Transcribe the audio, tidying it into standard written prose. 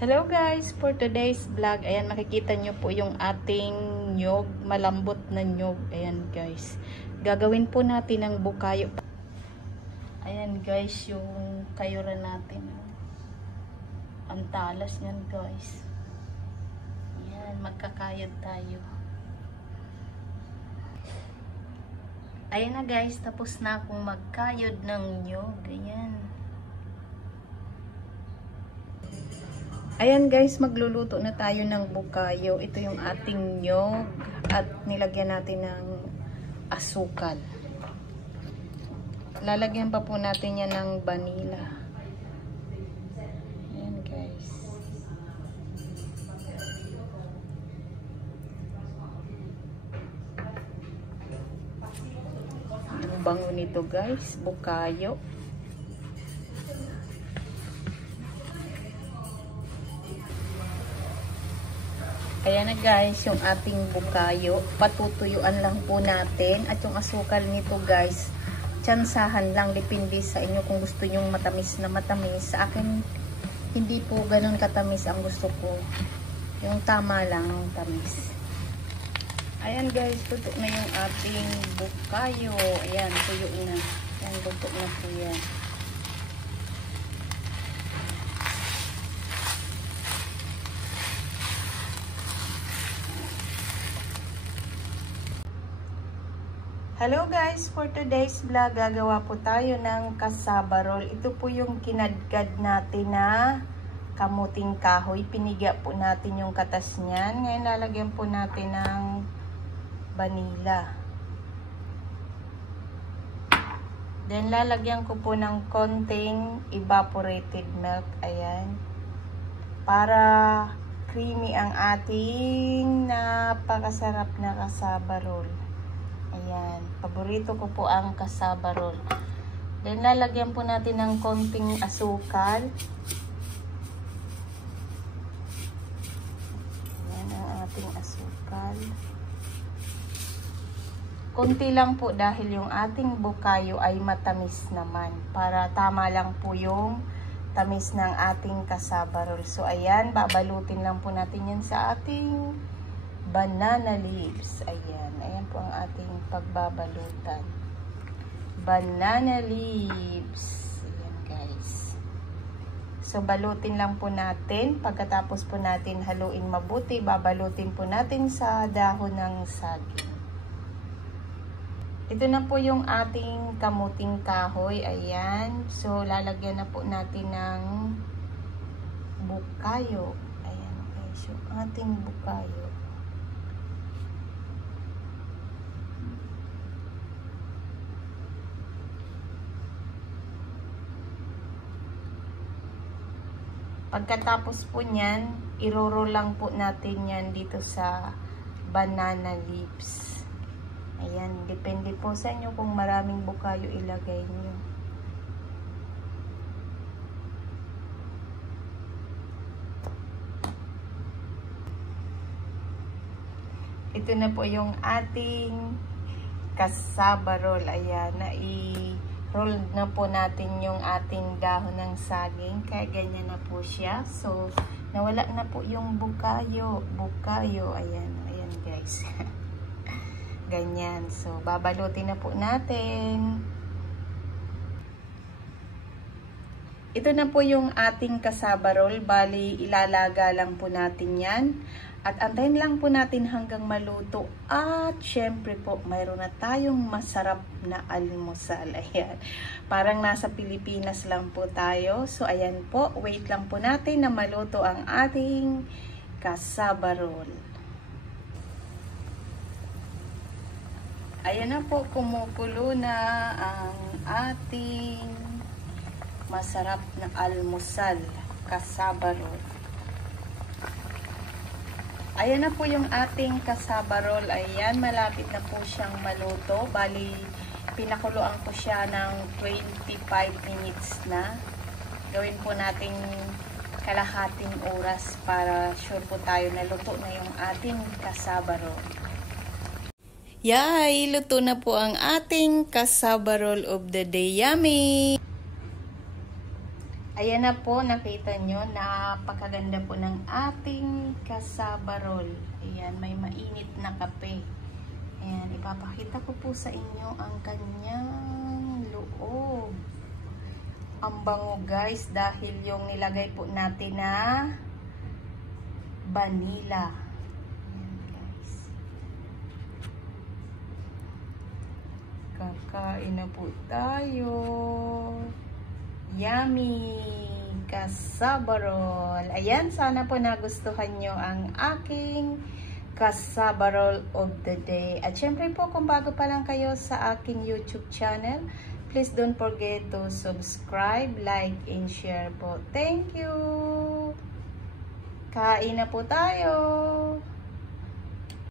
Hello guys, for today's vlog, ayan makikita nyo po yung ating nyog, malambot na nyog. Ayan guys, gagawin po natin ng bukayo. Ayan guys, yung kayura natin. Ang talas nyan guys. Ayan, magkakayod tayo. Ayan na guys, tapos na akong magkayod ng nyog. Ayan. Ayan guys, magluluto na tayo ng bukayo. Ito yung ating nyog at nilagyan natin ng asukal. Lalagyan pa po natin yan ng vanilla. Ayan guys. Ang bango nito guys, bukayo. Ayan na guys, yung ating bukayo. Patutuyuan lang po natin. At yung asukal nito guys, tsansahan lang. Depende sa inyo kung gusto nyong matamis na matamis. Sa akin, hindi po ganun katamis ang gusto ko. Yung tama lang ang tamis. Ayan guys, tuto na yung ating bukayo. Ayan, tuyo na. Ayan, tuto na po yan. Hello guys, for today's vlog, gagawa po tayo ng cassava roll. Ito po yung kinadkad natin na kamuting kahoy. Piniga po natin yung katas niyan. Ngayon lalagyan po natin ng vanilla. Then lalagyan ko po ng konting evaporated milk. Ayan. Para creamy ang ating napakasarap na cassava roll. Ayan, paborito ko po ang cassava roll. Then lalagyan po natin ng konting asukal. Ayan ang ating asukal. Konti lang po dahil yung ating bukayo ay matamis naman. Para tama lang po yung tamis ng ating cassava roll. So ayan, babalutin lang po natin yan sa ating banana leaves. Ayan. Ayan po ang ating pagbabalutan. Banana leaves. Ayan guys. So, balutin lang po natin. Pagkatapos po natin haluin mabuti, babalutin po natin sa dahon ng saging. Ito na po yung ating kamuting kahoy. Ayan. So, lalagyan na po natin ng bukayo. Ayan guys. Yung ating bukayo. Pagkatapos po niyan, iroro lang po natin yan dito sa banana leaves. Ayan, depende po sa inyo kung maraming bukayo ilagay nyo. Ito na po yung ating cassava roll. Ayan, roll na po natin yung ating dahon ng saging. Kaya ganyan na po siya. So, nawala na po yung bukayo. Bukayo. Ayan. Ayan guys. Ganyan. So, babalutin na po natin. Ito na po yung ating cassava roll. Bali, ilalaga lang po natin yan. At antayin lang po natin hanggang maluto. At syempre po, mayroon na tayong masarap na almusal. Ayan. Parang nasa Pilipinas lang po tayo. So ayan po, wait lang po natin na maluto ang ating cassava roll. Ayan na po, kumukulo na ang ating masarap na almusal, cassava roll. Ayan na po yung ating cassava roll. Ayan, malapit na po siyang maluto. Bali, pinakuluan ko siya ng 25 minutes na. Gawin po natin kalahating oras para sure po tayo na luto na yung ating cassava roll. Yay! Luto na po ang ating cassava roll of the day. Yummy! Ayan na po, nakita nyo, napakaganda po ng ating cassava roll. Ayan, may mainit na kape. Ayan, ipapakita ko po sa inyo ang kanyang loob. Ang bango guys, dahil yung nilagay po natin na vanilla. Ayan guys. Kakain na po tayo. Yummy cassava roll. Ayan, sana po nagustuhan nyo ang aking cassava roll of the day. At syempre po, kung bago pa lang kayo sa aking YouTube channel, please don't forget to subscribe, like, and share po. Thank you! Kain na po tayo!